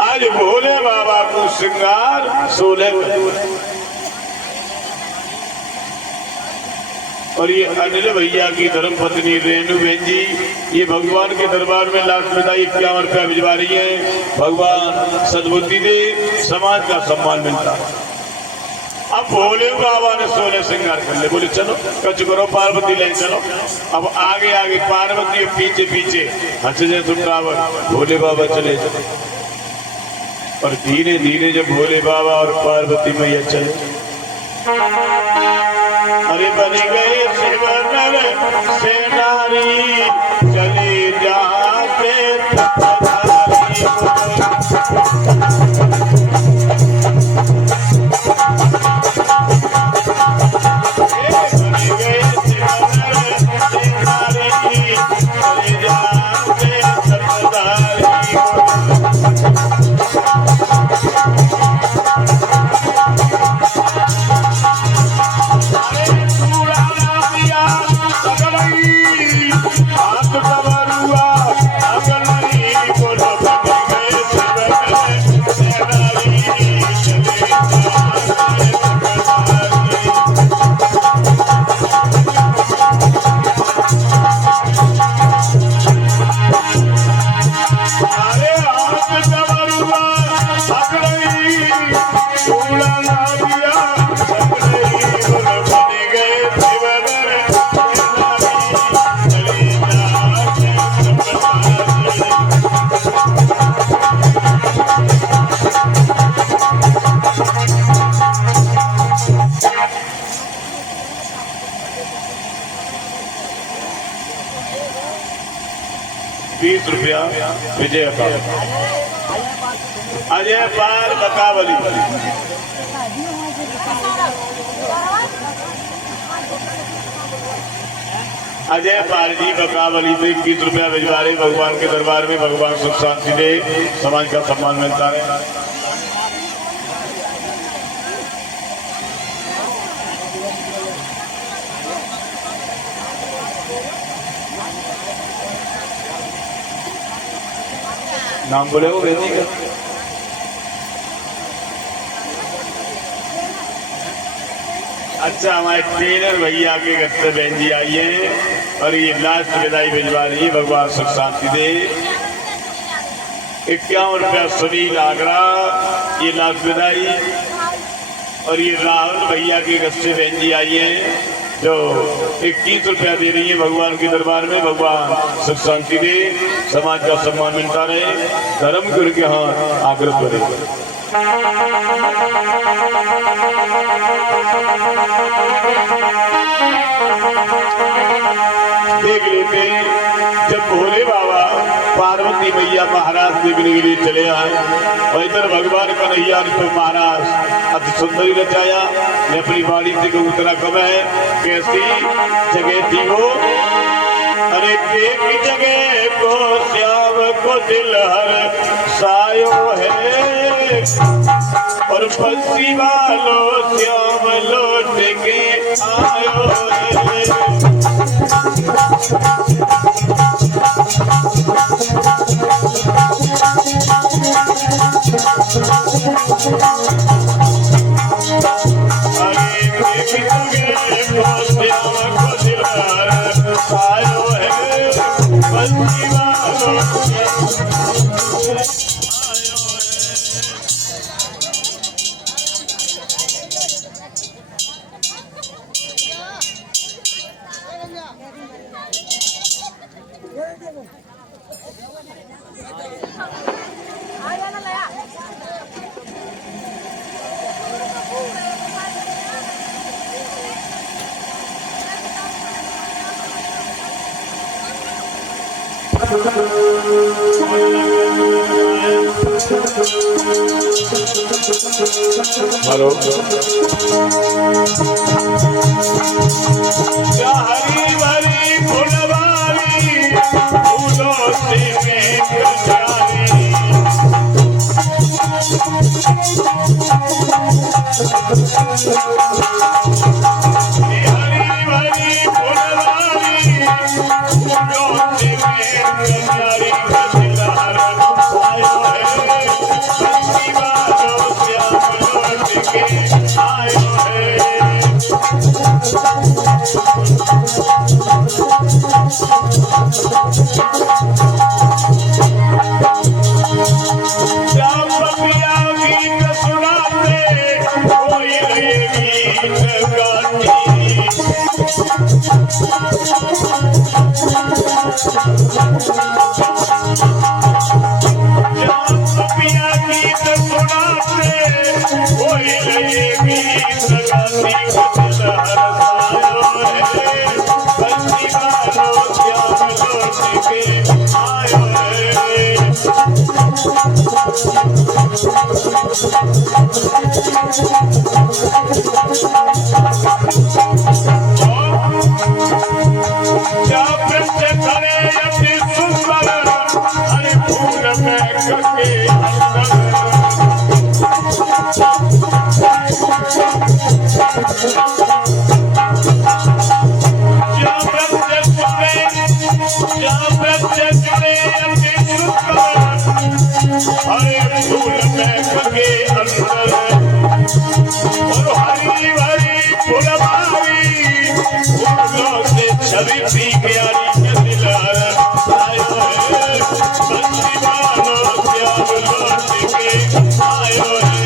आज भोले बाबा को श्रृंगार 16 और ये अनिल भैया की धर्म पत्नी रेणु बहन जी ये भगवान के दरबार में लाख रुपया 51 रुपया भिजवा रही है। भगवान सद्बुद्धि दे, समाज का सम्मान मिलता। अब भोले बाबा ने 16 श्रृंगार कर ले, बोले चलो कच करो पार्वती लाइन चलो। अब आगे आगे पार्वती पीछे पीछे हंसने सुटावर भोले बाबा चले चले। और धीरे धीरे जब भोले बाबा और पार्वती मैया चले, अरे बन गए शिवनर से नारी चले जाते ₹20 विजय का अजय पाल बकावली। अजय पाल जी बकावली से 21 रुपया भिजवा रहे भगवान के दरबार में। भगवान सुख शांति दे, समाज का सम्मान मिलता है। नाम बोले वो बेटी का अच्छा हमारे टेलर भैया के घर से बहन जी आई है और ये लास्ट विदाई भिजवा रही है। भगवान सुख शांति दे। 51 रुपया सुनील आगरा ये लास्ट विदाई। और ये राहुल भैया के घर से बहन जी आई है जो 21 रुपया दे रही है भगवान के दरबार में। भगवान सुख शांति दे, समाज का सम्मान मिलता रहे, धर्म गुरु के हाथ आग्रह करे। देख लेते जब भोले बाबा पार्वती मैया महाराज देखने के लिए चले आए और इधर भगवान कन्हैया ने तो महाराज अति सुंदरी रचाया। मैं अपनी बाड़ी से कहूँ उतना कम है, कैसी जगह थी वो। अरे देख जगह को श्याम को दिल हर सायो है और बंसी वालो श्याम लौट के आयो है। हेलो क्या हरी भरी फुलवारी फूलों से हरी भरी फुलवारी फूलों से कन्यारी का दिलहर आयो है बंसी वालों श्याम लौट के आयो है। श्याम बपिया गीत सुनाते कोई गीत गाती श्याम बपिया गीत सुनाते कोई गीत गाती दिलहर आयो है बंसी वालों श्याम लौट के आयो है। क्या प्रश्न करे अति सुंदर हरि फूल में करके हरे फूल में खगे अंदर और हरी भरी फुलवारी फूलों से छवि थी प्यारी के दिलहर आयो है बंसी वालों श्याम लौट के आयो है।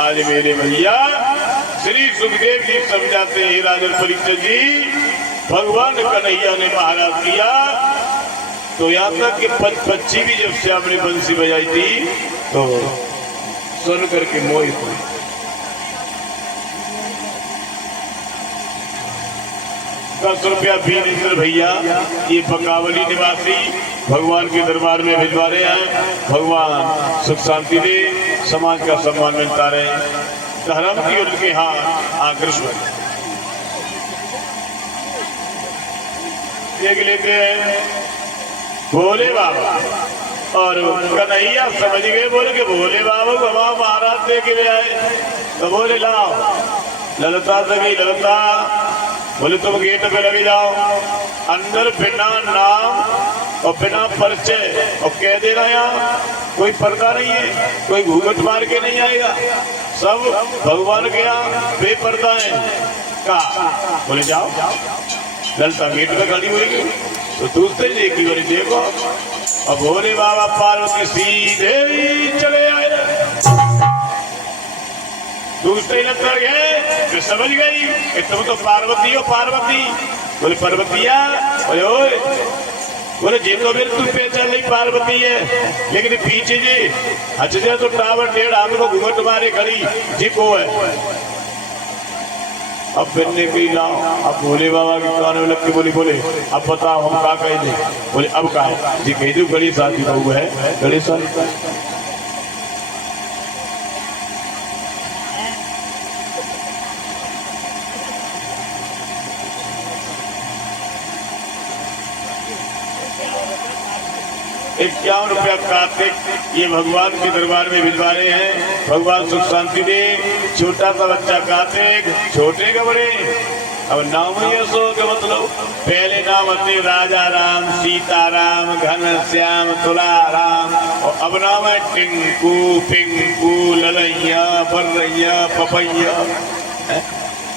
आज मेरे भैया श्री सुखदेव जी समझाते हैं राजन परीक्षित जी भगवान कन्हैया ने महाराज किया तो यहाँ तक कि पंछी भी जब श्याम ने बंसी बजाई थी तो सुन करके मोहित हुई। 10 रुपया वीरेंद्र भैया ये बकावली निवासी भगवान के दरबार में भिजवा रहे हैं। भगवान सुख शांति दे समाज का सम्मान मिलता रहे धर्म की उनके हाथ आकृष्ट देख लेते हैं भोले बाबा और कन्हैया समझ गए बोले कि भोले बाबा को हमारा महाराज दे के ले आए तो बोले लाओ ललता सभी ललता बोले तुम गेट पे लगे जाओ अंदर बिना नाम और बिना परिचय और कह देना यहाँ कोई पर्दा नहीं है कोई घूंघट मार के नहीं आएगा सब भगवान के यहाँ बेपर्दा है कहा बोले जाओ ललता गेट पे खड़ी हुई तो दूसरे देखी बोले देखो और भोले बाबा पार्वती सीधे ही चले आए दूसरे लतर गए फिर समझ गई कि तुम तो पार्वती हो पार्वती बोले पार्वतिया बोले ओए बोले जी तो फिर तुम पहचान नहीं पार्वती है लेकिन पीछे जी हच जाए तो टावर 1.5 हाथ को घूंघट मारे खड़ी जी को है अब बनने की लाओ अब भोले बाबा के कान में लग के बोले अब बताओ हम का कह दे बोले अब का है जी कह दू गणेश शादी बहू है गणेश शादी ₹51 कार्तिक ये भगवान के दरबार में भिजवा रहे हैं। भगवान सुख शांति दे छोटा सा बच्चा कार्तिक छोटे का बड़े अब नाम ही ऐसा के मतलब पहले नाम होते राजा राम सीता राम घनश्याम तुला राम और अब नाम है टिंकू पिंकू ललैया बर्रैया पपैया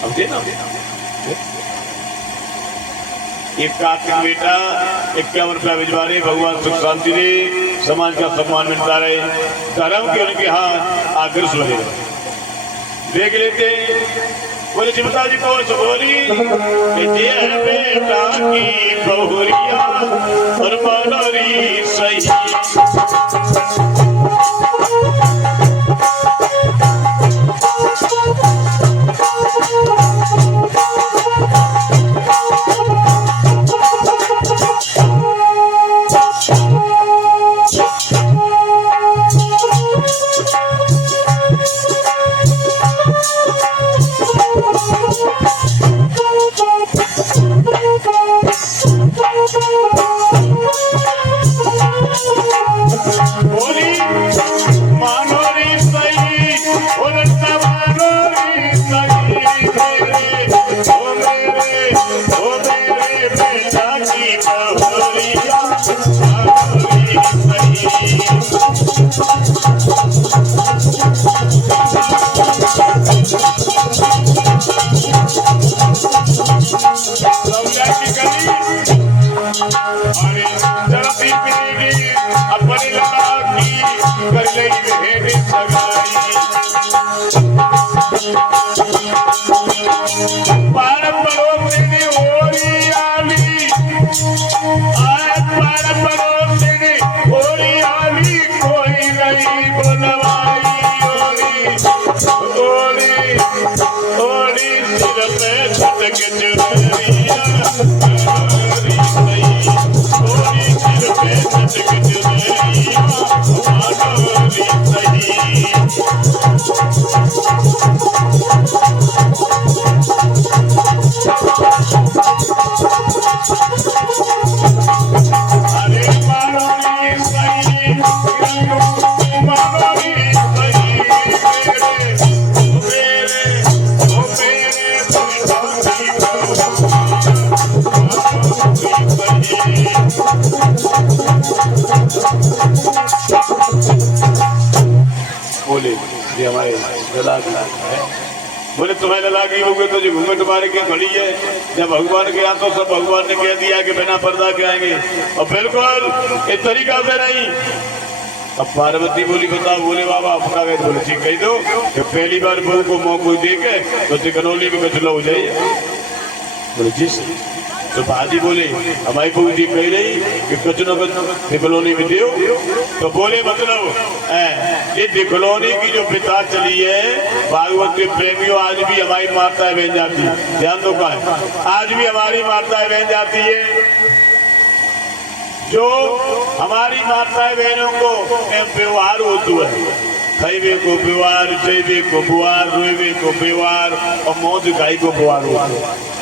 अब दे नाम एक कार्तिक बेटा ₹51 भिजवा रहे भगवान सुख शांति दे समाज का सम्मान मिलता रहे धर्म के उनके हाथ आदर्श लगे देख लेते बोले चिमता जी कौन सो बोली बेटा की बहुरिया और मनोरी सही हेरी सगाई पार पड़ोसिनी होरी आली पार पड़ोसिनी होरी आली कोई नहीं बुलवाई ओली ओली सिर पे छटक चुनरिया ओली सिर पे छटक चुनरिया मानोरी सही अरे मानोरी सही मानोरी सही मेरे बोले ये हमारे लला की है। बोले तुम्हें लला की होगी तो जो घूंघट मार के खड़ी है जब भगवान के यहाँ तो सब भगवान ने कह दिया कि बिना पर्दा के आएंगे और बिल्कुल इस तरीका से नहीं। अब पार्वती बोली बताओ बोले बाबा अपना गए बोले ठीक कही दो कि पहली बार बहू को मौको दे के तो तिकनौली में कचला हो जाए बोले जिस तो भाजी बोले हमारी बहू जी कह रही कि कचनो तिकनौली में दो तो बोले मतलब ये तिकनौली की जो पिता चली है भागवत के प्रेमियों आज भी हमारी माताएं बहन जाती है ध्यान दो का आज भी हमारी माताएं बहन जाती है जो हमारी माताएं बहनों को व्यवहार होता है खैबे को व्यवहार जैबे को बुआर रोएबे को व्यवहार और मौज गाय को बुआर होता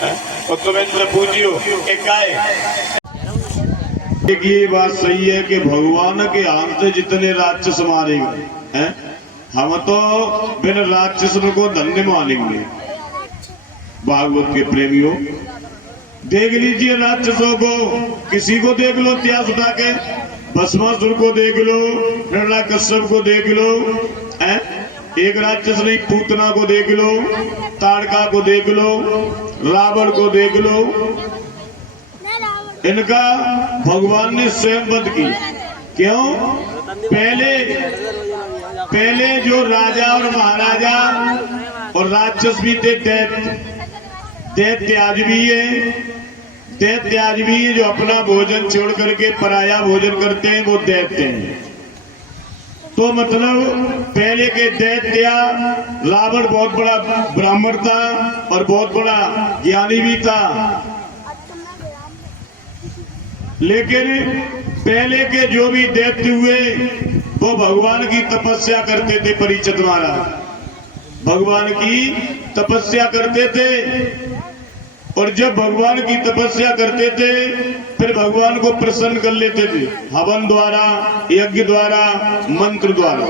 है और तुम्हें पूछियो एक गाय ये बात सही है कि भगवान के हाथ से जितने राक्षस मारेंगे हैं हम तो बिन राक्षस को धन्य मानेंगे। भागवत के प्रेमियों देख लीजिए राक्षसों को किसी को देख लो इतिहास उठा के भस्मासुर को देख लो हिरण्यकश्यप को देख लो एक राक्षस नहीं पूतना को देख लो ताड़का को देख लो रावण को देख लो इनका भगवान ने स्वयं वध की क्यों पहले जो राजा और महाराजा और राक्षस भी थे दैत्य आज भी है जो अपना भोजन छोड़ करके पराया भोजन करते हैं वो दैत्य हैं। तो मतलब पहले के दैत्य रावण बहुत बड़ा ब्राह्मण था और बहुत बड़ा ज्ञानी भी था लेकिन पहले के जो भी दैत्य हुए वो भगवान की तपस्या करते थे। परीक्षित महाराज भगवान की तपस्या करते थे और जब भगवान की तपस्या करते थे फिर भगवान को प्रसन्न कर लेते थे हवन द्वारा यज्ञ द्वारा मंत्र द्वारा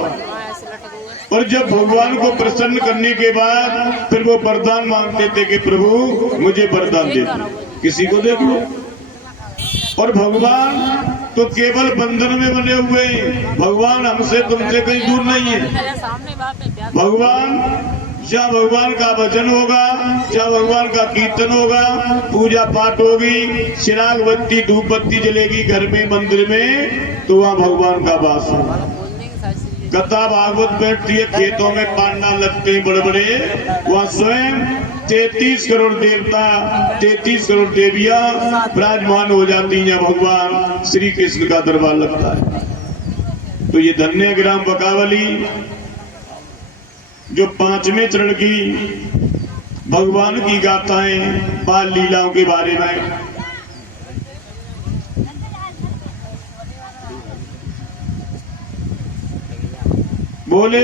और जब भगवान को प्रसन्न करने के बाद फिर वो वरदान मांगते थे कि प्रभु मुझे वरदान दे दो किसी को देख लो। और भगवान तो केवल बंधन में बने हुए भगवान हमसे तुमसे कहीं दूर नहीं है। भगवान जहाँ भगवान का भजन होगा जहाँ भगवान का कीर्तन होगा पूजा पाठ होगी चिराग बत्ती धूप बत्ती जलेगी घर में मंदिर में तो वहाँ भगवान का वास होगा। कथा भागवत बैठती है खेतों में पांडा लगते हैं बड़े बड़े वहाँ स्वयं 33 करोड़ देवता 33 करोड़ देवियां विराजमान हो जाती हैं। भगवान श्री कृष्ण का दरबार लगता है। तो ये धन्य ग्राम बकावली जो 5वें चरण की भगवान की गाथाएं बाल लीलाओं के बारे में बोले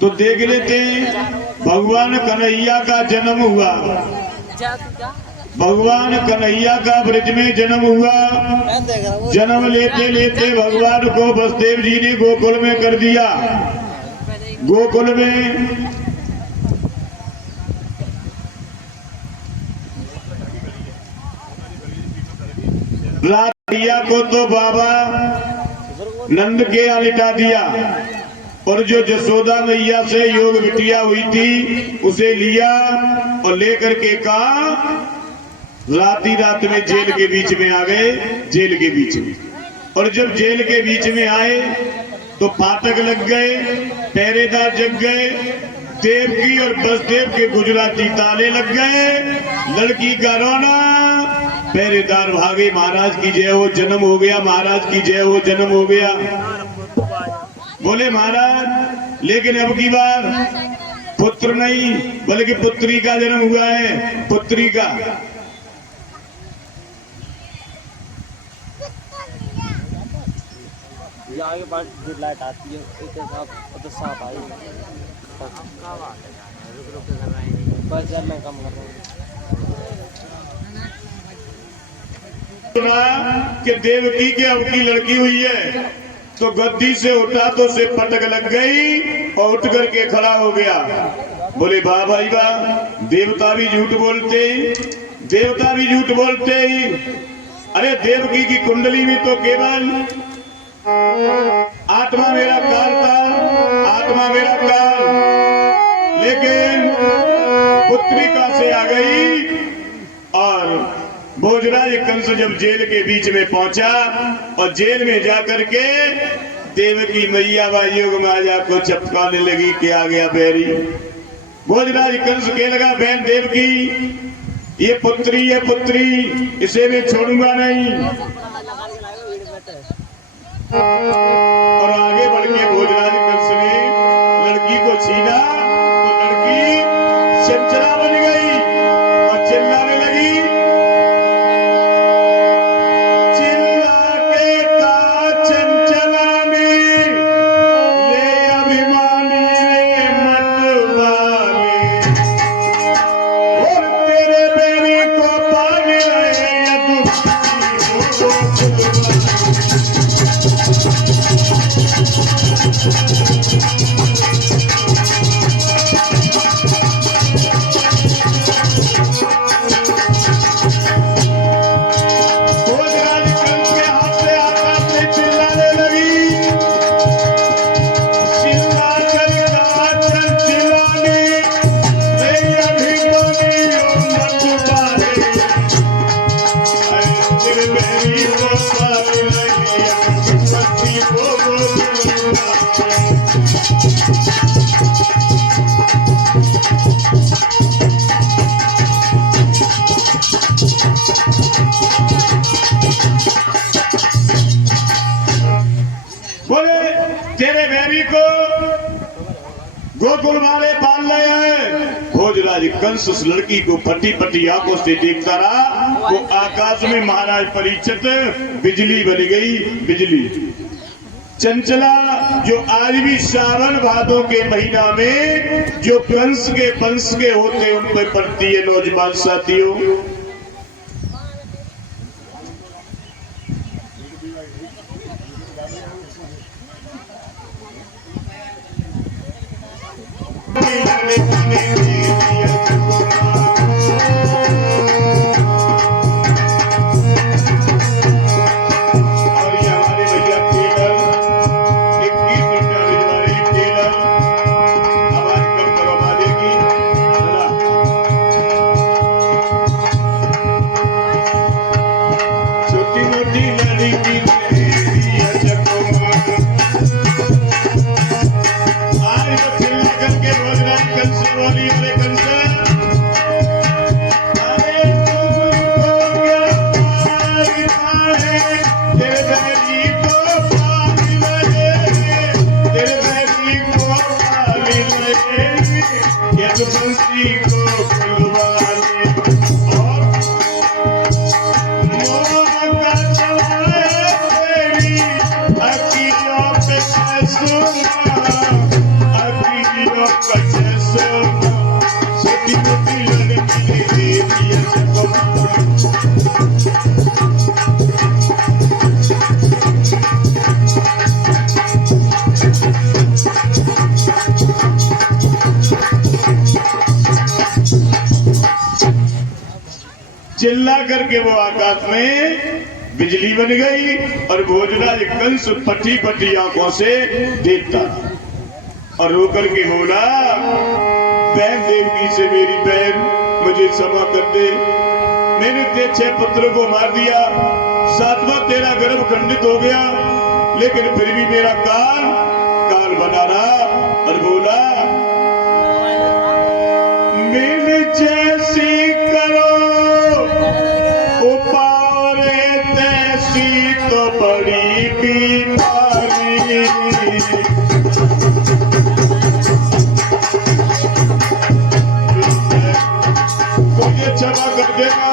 तो देख लेते भगवान कन्हैया का जन्म हुआ। भगवान कन्हैया का ब्रज में जन्म हुआ। जन्म लेते लेते भगवान को वसुदेव जी ने गोकुल में कर दिया। गोकुल में राधिया को तो बाबा नंद के यहाँ लिटा दिया और जो जसोदा मैया से योग बिटिया हुई थी उसे लिया और लेकर के कहा रात ही रात में जेल के बीच में आ गए, जेल के बीच में। और जब जेल के बीच में आए तो फाटक लग गए, पहरेदार जग गए, देवकी और बसदेव के गुजराती ताले लग गए, लड़की का रोना, पहरेदार भागे, महाराज की जय हो, जन्म हो गया, महाराज की जय हो, जन्म हो गया। बोले महाराज लेकिन अब की बार पुत्र नहीं बल्कि पुत्री का जन्म हुआ है, पुत्री का। आगे बार जो लाइट आती है तो साफ आई बस जब मैं कम कर रहा हूँ कि देवकी के अब की लड़की हुई है तो गद्दी से उठा तो उसे पटक लग गई और उठ करके खड़ा हो गया। बोले वाह भाई वाह, देवता भी झूठ बोलते, देवता भी झूठ बोलते ही। अरे देवकी की कुंडली में तो केवल आत्मा मेरा काल था, आत्मा मेरा काल, लेकिन पुत्रिका से आ गई। और भोजराज कंस जब जेल के बीच में पहुंचा और जेल में जाकर के देवकी मैया व योग माया को चपकाने लगी कि आ गया बैरी। भोजराज कंस के लगा बहन देवकी ये पुत्री है, पुत्री, इसे मैं छोड़ूंगा नहीं। और आगे बढ़ के भोजराज कंस ने लड़की को छीना तो लड़की चंचला बन गई और चिल्लाने लगी, चिल्ला के का चंचला ने ले अभिमानी रे मत वाले, और तेरे बेरी को पागे गोकुल वाले पाल रहे हैं। भोजराज कंस उस लड़की को फटी फटी आंखों से देखता रहा। वो आकाश में महाराज परीक्षित बिजली बन गई, बिजली चंचला जो आज भी सावन भादों के महीना में जो कंस के वंश के होते उन पर पड़ती है। नौजवान साथियों, चिल्ला करके वो आकाश में बिजली बन गई और भोजराज कंस फटी फटी आंखों से देखता। और रोकर के बोला, बहन देवकी से मेरी बहन मुझे क्षमा कर दे, मैंने तेरे 6 पुत्रों को मार दिया, 7वां तेरा गर्भ खंडित हो गया, लेकिन फिर भी मेरा काल बना रहा। और बोला, मेरे जैसी करो उपारे तैसी तो बड़ी बीमारी, मुझे क्षमा कर देना,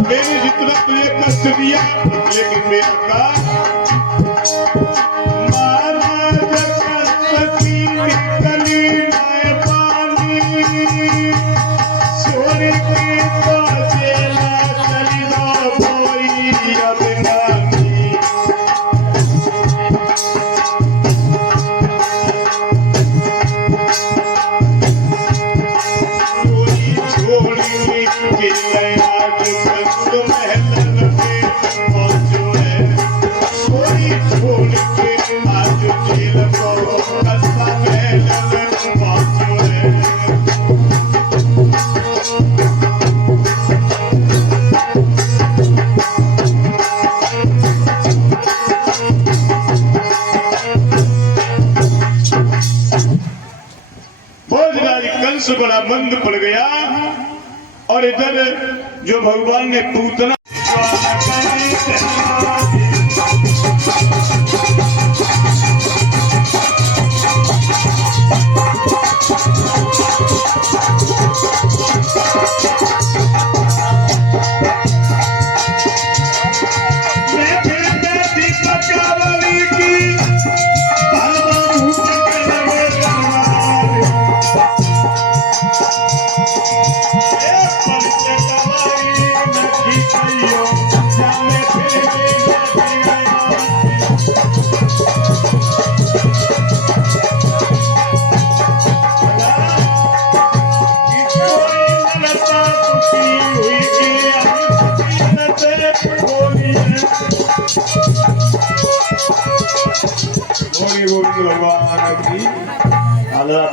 मैंने जितना तुझे कष्ट दिया, लेकिन मेरा काम से बड़ा बंद पड़ गया। और इधर जो भगवान ने पूतना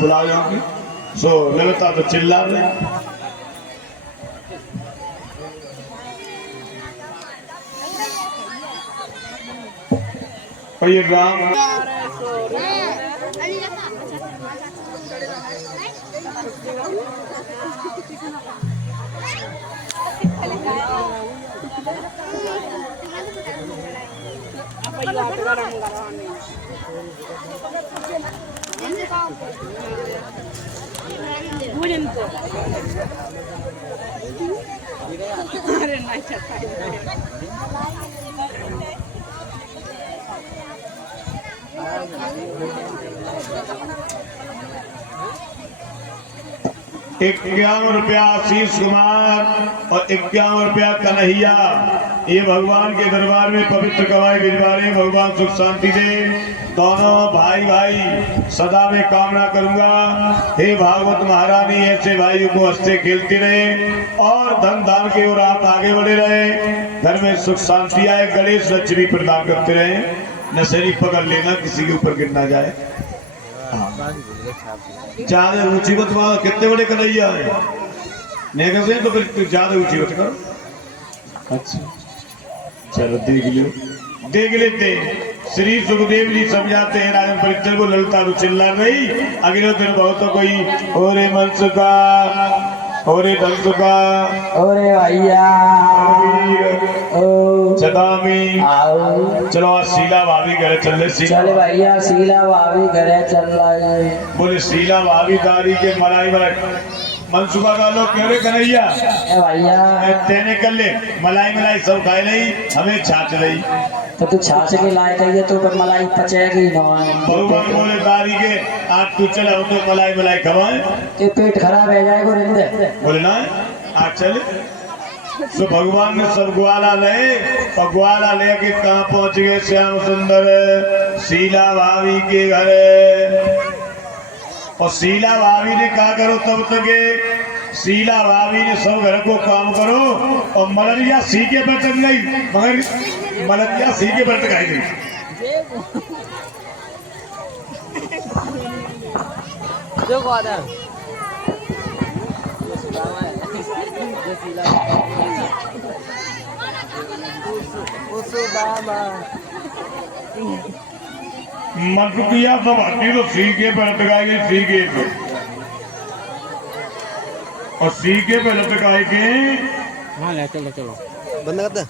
बुला जाओगे सो ललिता तो चिल्ला रहे। और ये राम ₹51 आशीष कुमार और ₹51 कन्हैया, ये भगवान के दरबार में पवित्र कवाई भिजवा रहे। भगवान सुख शांति दे, दोनों भाई भाई सदा में कामना करूंगा, हे भागवत महारानी ऐसे भाइयों को हंसते खेलते रहे और धन धान की ओर आप आगे बढ़े रहे, घर में सुख शांति आए, गणेश लक्ष्मी प्रदान करते रहे, नशेरी पकड़ लेना किसी के ऊपर गिर ना जाए। ज्यादा ऊंची मत मारो, कितने बड़े कन्हैया है नेगर से, तो फिर ज्यादा ऊंची मत करो। अच्छा चलो देख लेते। श्री सुखदेव जी समझाते हैं राजन परिचर को, ललिता तो चिल्ला रही, अगले दिन बहुत कोई ओरे मंस का ओरे दंस का ओरे भैया चदामी चलो शीला भाभी घर चल रहे। चले भैया शीला भाभी घरे चल रहे। बोले शीला भाभी दारी के मलाई मनसुखा का लोग कह रहे कन्हैया भैया तेने कर ले, मलाई सब खाए रही, हमें छाछ रही। तो तू छाछ के लायक है तो पर मलाई पचेगी ना। भगवान बोले दारी के आज तू चला हो तो मलाई खवाए, के पेट खराब है जाएगा रिंदे। बोले ना आज चले। तो भगवान ने सब ग्वाला ले, और ग्वाला लेके कहाँ पहुंच गए? श्याम सुंदर शीला भाभी के घर। और शीला भाभी ने कहा करो तब तक शीला भाभी ने सब घर को काम करो, और मलरिया सी के पर चल गई, मगर मलरिया सी के पर टकाई गई। देखो आता है मत किया सब हाथी तो सी के पहले टकाए गए सी के पे और सी के पहले टकाए के हाँ ले चलो चलो बंद कर दे